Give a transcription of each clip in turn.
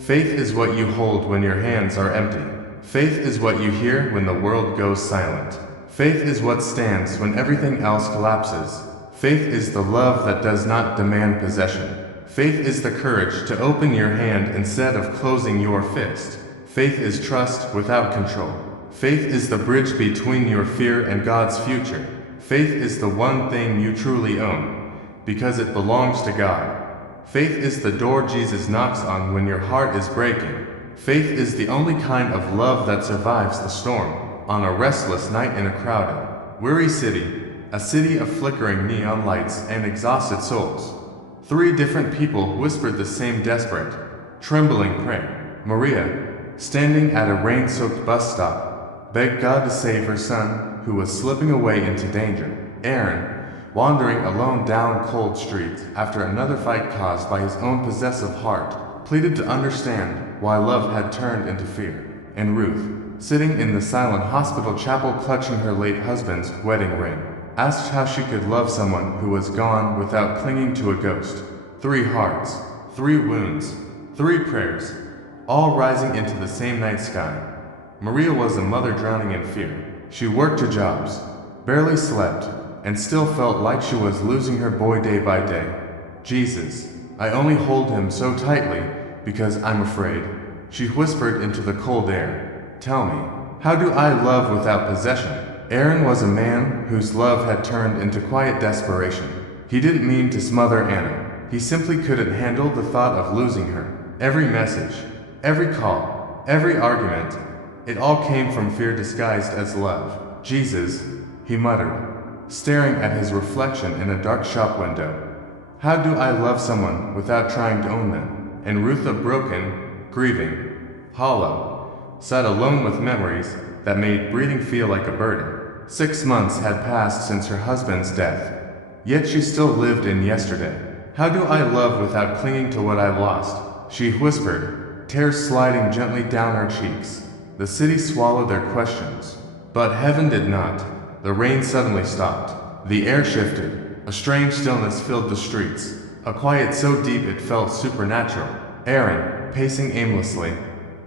Faith is what you hold when your hands are empty. Faith is what you hear when the world goes silent. Faith is what stands when everything else collapses. Faith is the love that does not demand possession. Faith is the courage to open your hand instead of closing your fist. Faith is trust without control. Faith is the bridge between your fear and God's future. Faith is the one thing you truly own, because it belongs to God. Faith is the door Jesus knocks on when your heart is breaking. Faith is the only kind of love that survives the storm. On a restless night in a crowded, weary city, a city of flickering neon lights and exhausted souls, three different people whispered the same desperate, trembling prayer. Maria, standing at a rain-soaked bus stop, begged God to save her son, who was slipping away into danger. Aaron, wandering alone down cold streets after another fight caused by his own possessive heart, pleaded to understand why love had turned into fear. And Ruth, sitting in the silent hospital chapel clutching her late husband's wedding ring, asked how she could love someone who was gone without clinging to a ghost. 3 hearts, 3 wounds, 3 prayers, all rising into the same night sky. Maria was a mother drowning in fear. She worked 2 jobs, barely slept, and still felt like she was losing her boy day by day. Jesus, I only hold him so tightly because I'm afraid. She whispered into the cold air. Tell me, how do I love without possession? Aaron was a man whose love had turned into quiet desperation. He didn't mean to smother Anna. He simply couldn't handle the thought of losing her. Every message, every call, every argument, it all came from fear disguised as love. Jesus, he muttered, staring at his reflection in a dark shop window. How do I love someone without trying to own them? And Ruth, a broken, grieving, hollow, sat alone with memories that made breathing feel like a burden. 6 months had passed since her husband's death, yet she still lived in yesterday. How do I love without clinging to what I lost? She whispered, tears sliding gently down her cheeks. The city swallowed their questions, but heaven did not. The rain suddenly stopped. The air shifted. A strange stillness filled the streets, a quiet so deep it felt supernatural. Aaron, pacing aimlessly,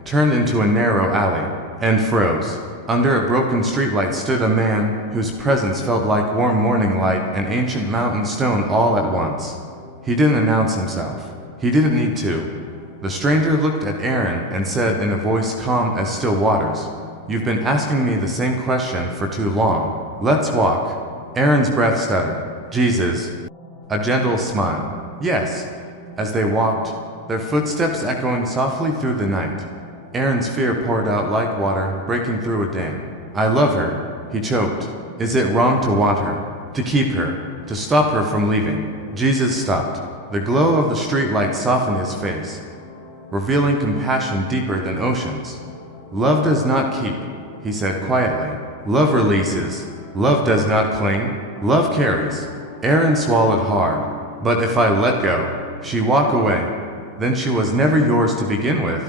turned into a narrow alley and froze. Under a broken streetlight stood a man whose presence felt like warm morning light and ancient mountain stone all at once. He didn't announce himself. He didn't need to. The stranger looked at Aaron and said in a voice calm as still waters, "You've been asking me the same question for too long. Let's walk." Aaron's breath stuttered. Jesus. A gentle smile. Yes. As they walked, their footsteps echoing softly through the night, Aaron's fear poured out like water breaking through a dam. I love her, he choked. Is it wrong to want her? To keep her? To stop her from leaving? Jesus stopped. The glow of the streetlight softened his face, revealing compassion deeper than oceans. Love does not keep, he said quietly. Love releases. Love does not cling. Love carries. Aaron swallowed hard. But if I let go, she walk away, then she was never yours to begin with.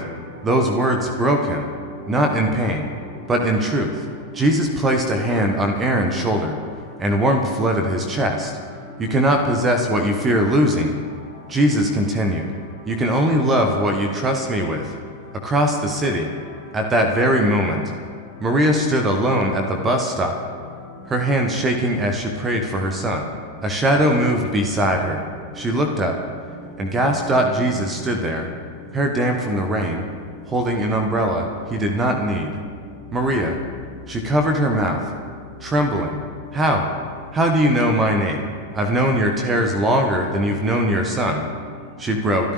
Those words broke him, not in pain, but in truth. Jesus placed a hand on Aaron's shoulder, and warmth flooded his chest. You cannot possess what you fear losing. Jesus continued. You can only love what you trust me with. Across the city, at that very moment, Maria stood alone at the bus stop, her hands shaking as she prayed for her son. A shadow moved beside her. She looked up and gasped. Jesus stood there, hair damp from the rain, holding an umbrella he did not need. Maria, she covered her mouth, trembling. How do you know my name? I've known your tears longer than you've known your son. She broke,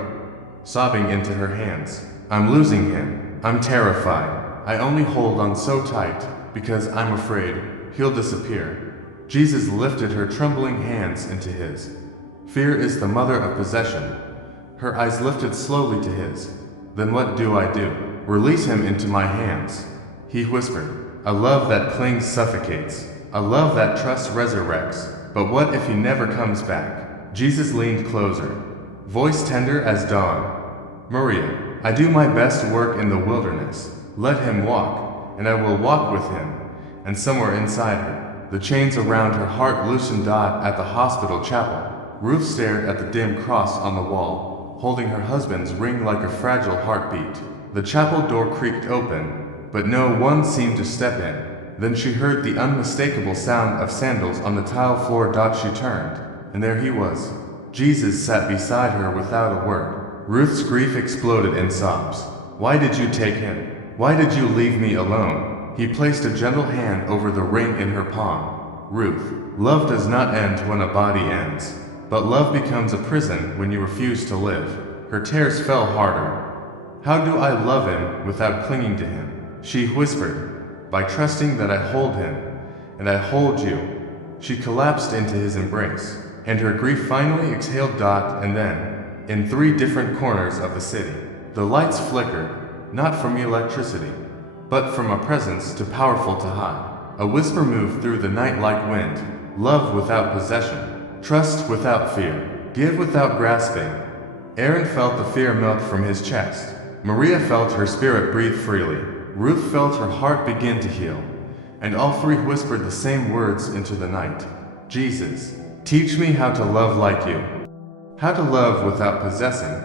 sobbing into her hands. I'm losing him. I'm terrified. I only hold on so tight because I'm afraid he'll disappear. Jesus lifted her trembling hands into his. Fear is the mother of possession. Her eyes lifted slowly to his. Then what do I do? Release him into my hands, he whispered. A love that clings suffocates. A love that trusts resurrects. But what if he never comes back? Jesus leaned closer, voice tender as dawn. Maria, I do my best work in the wilderness. Let him walk, and I will walk with him. And somewhere inside her, the chains around her heart loosened. At the hospital chapel, Ruth stared at the dim cross on the wall. holding her husband's ring like a fragile heartbeat. The chapel door creaked open, but no one seemed to step in. Then she heard the unmistakable sound of sandals on the tile floor. She turned, and there he was. Jesus sat beside her without a word. Ruth's grief exploded in sobs. Why did you take him? Why did you leave me alone? He placed a gentle hand over the ring in her palm. Ruth, love does not end when a body ends, but love becomes a prison when you refuse to live. Her tears fell harder. How do I love him without clinging to him? She whispered, by trusting that I hold him, and I hold you. She collapsed into his embrace, and her grief finally exhaled. And then, in 3 different corners of the city, the lights flickered, not from electricity, but from a presence too powerful to hide. A whisper moved through the night like wind. Love without possession, trust without fear, give without grasping. Aaron felt the fear melt from his chest. Maria felt her spirit breathe freely. Ruth felt her heart begin to heal. And all 3 whispered the same words into the night. Jesus, teach me how to love like you. How to love without possessing.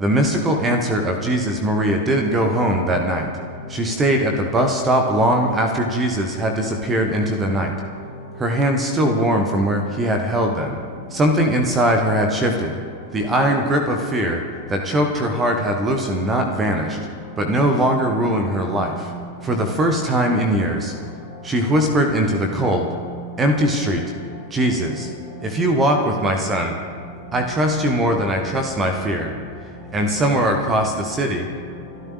The mystical answer of Jesus. Maria didn't go home that night. She stayed at the bus stop long after Jesus had disappeared into the night. Her hands still warm from where he had held them. Something inside her had shifted. The iron grip of fear that choked her heart had loosened, not vanished, but no longer ruling her life. For the first time in years, she whispered into the cold, empty street, Jesus, if you walk with my son, I trust you more than I trust my fear. And somewhere across the city,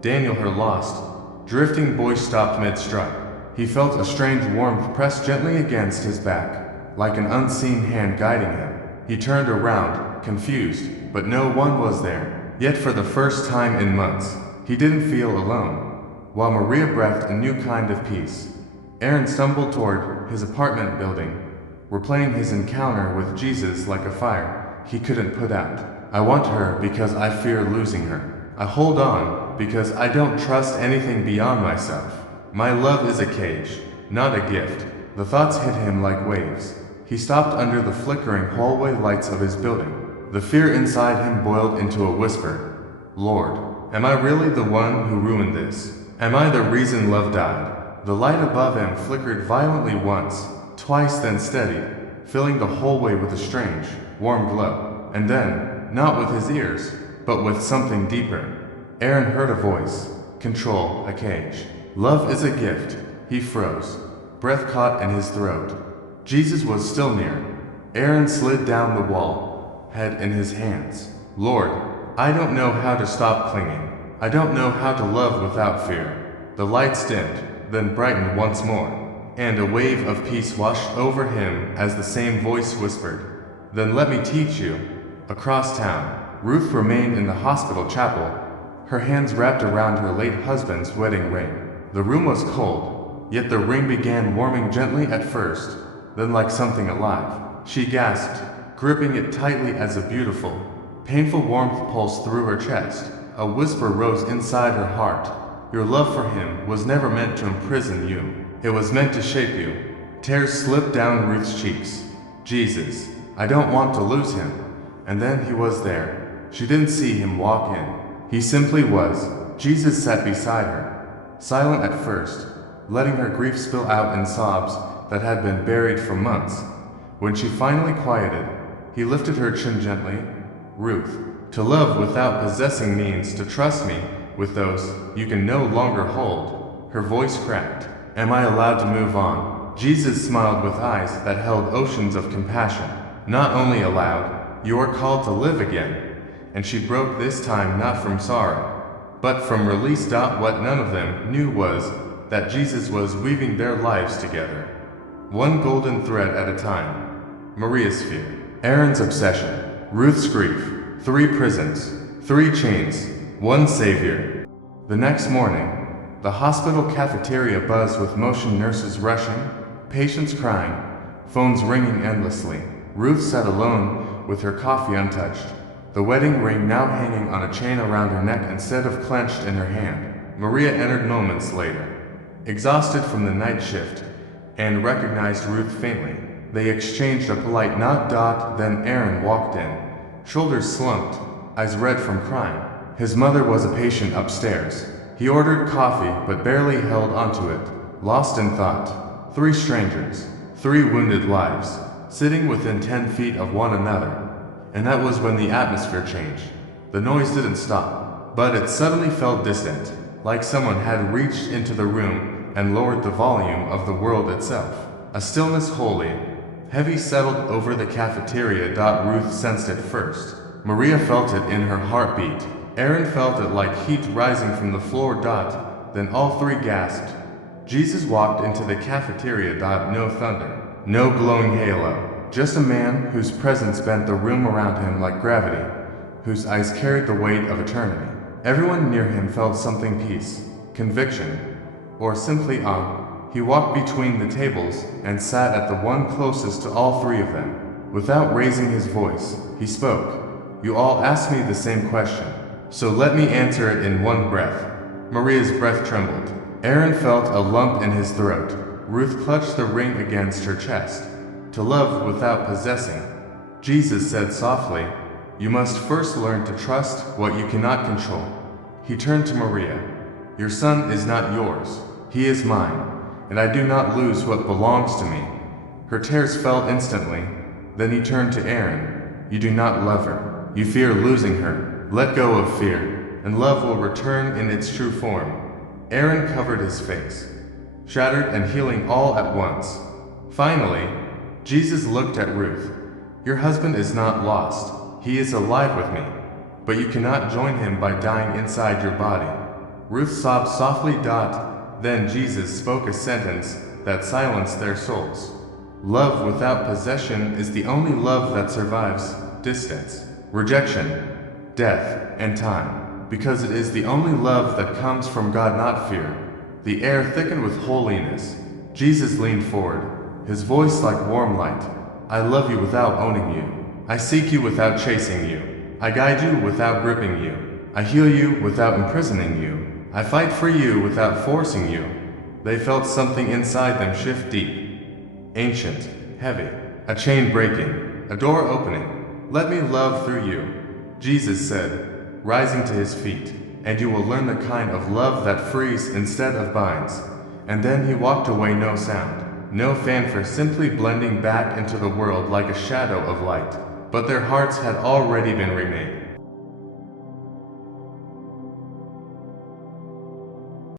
Daniel, her lost, drifting boy, stopped mid-stride. He felt a strange warmth pressed gently against his back, like an unseen hand guiding him. He turned around, confused, but no one was there. Yet for the first time in months, he didn't feel alone. While Maria breathed a new kind of peace, Aaron stumbled toward his apartment building, replaying his encounter with Jesus like a fire he couldn't put out. I want her because I fear losing her. I hold on because I don't trust anything beyond myself. My love is a cage, not a gift. The thoughts hit him like waves. He stopped under the flickering hallway lights of his building. The fear inside him boiled into a whisper. Lord, am I really the one who ruined this? Am I the reason love died? The light above him flickered violently once, twice, then steadied, filling the hallway with a strange, warm glow. And then, not with his ears, but with something deeper, Aaron heard a voice. Control, a cage. Love is a gift. He froze. Breath caught in his throat. Jesus was still near. Aaron slid down the wall, head in his hands. Lord, I don't know how to stop clinging. I don't know how to love without fear. The lights dimmed, then brightened once more, and a wave of peace washed over him as the same voice whispered, Then let me teach you. Across town, Ruth remained in the hospital chapel, her hands wrapped around her late husband's wedding ring. The room was cold, yet the ring began warming gently at first, then like something alive. She gasped, gripping it tightly as a beautiful, painful warmth pulsed through her chest. A whisper rose inside her heart. Your love for him was never meant to imprison you. It was meant to shape you. Tears slipped down Ruth's cheeks. Jesus, I don't want to lose him. And then he was there. She didn't see him walk in. He simply was. Jesus sat beside her, silent at first, letting her grief spill out in sobs that had been buried for months. When she finally quieted, he lifted her chin gently. Ruth, to love without possessing means to trust me with those you can no longer hold. Her voice cracked. Am I allowed to move on? Jesus smiled with eyes that held oceans of compassion. Not only allowed, you are called to live again. And she broke this time not from sorrow, but from release. What none of them knew was that Jesus was weaving their lives together, one golden thread at a time. Maria's fear, Aaron's obsession, Ruth's grief, 3 prisons, 3 chains, 1 savior. The next morning, the hospital cafeteria buzzed with motion, nurses rushing, patients crying, phones ringing endlessly. Ruth sat alone with her coffee untouched, the wedding ring now hanging on a chain around her neck instead of clenched in her hand. Maria entered moments later, exhausted from the night shift, and recognized Ruth faintly. They exchanged a polite nod. Then Aaron walked in, shoulders slumped, eyes red from crying. His mother was a patient upstairs. He ordered coffee but barely held onto it, lost in thought. 3 strangers, 3 wounded lives, sitting within 10 feet of one another. And that was when the atmosphere changed. The noise didn't stop, but it suddenly felt distant, like someone had reached into the room and lowered the volume of the world itself. A stillness holy, heavy settled over the cafeteria. Ruth sensed it first. Maria felt it in her heartbeat. Aaron felt it like heat rising from the floor. Then all 3 gasped. Jesus walked into the cafeteria. No thunder, no glowing halo, just a man whose presence bent the room around him like gravity, whose eyes carried the weight of eternity. Everyone near him felt something: peace, conviction, or simply awe. He walked between the tables and sat at the one closest to all 3 of them. Without raising his voice, he spoke. You all asked me the same question, so let me answer it in one breath. Maria's breath trembled. Aaron felt a lump in his throat. Ruth clutched the ring against her chest. To love without possessing. Jesus said softly, you must first learn to trust what you cannot control. He turned to Maria. Your son is not yours. He is mine, and I do not lose what belongs to me. Her tears fell instantly. Then he turned to Aaron. You do not love her. You fear losing her. Let go of fear, and love will return in its true form. Aaron covered his face, shattered and healing all at once. Finally, Jesus looked at Ruth. Your husband is not lost. He is alive with me, but you cannot join him by dying inside your body. Ruth sobbed softly. Then Jesus spoke a sentence that silenced their souls. Love without possession is the only love that survives distance, rejection, death, and time, because it is the only love that comes from God, not fear. The air thickened with holiness. Jesus leaned forward, his voice like warm light. I love you without owning you. I seek you without chasing you. I guide you without gripping you. I heal you without imprisoning you. I fight for you without forcing you. They felt something inside them shift deep, ancient, heavy, a chain breaking, a door opening. Let me love through you, Jesus said, rising to his feet, and you will learn the kind of love that frees instead of binds. And then he walked away, no sound, no fanfare, simply blending back into the world like a shadow of light. But their hearts had already been remade.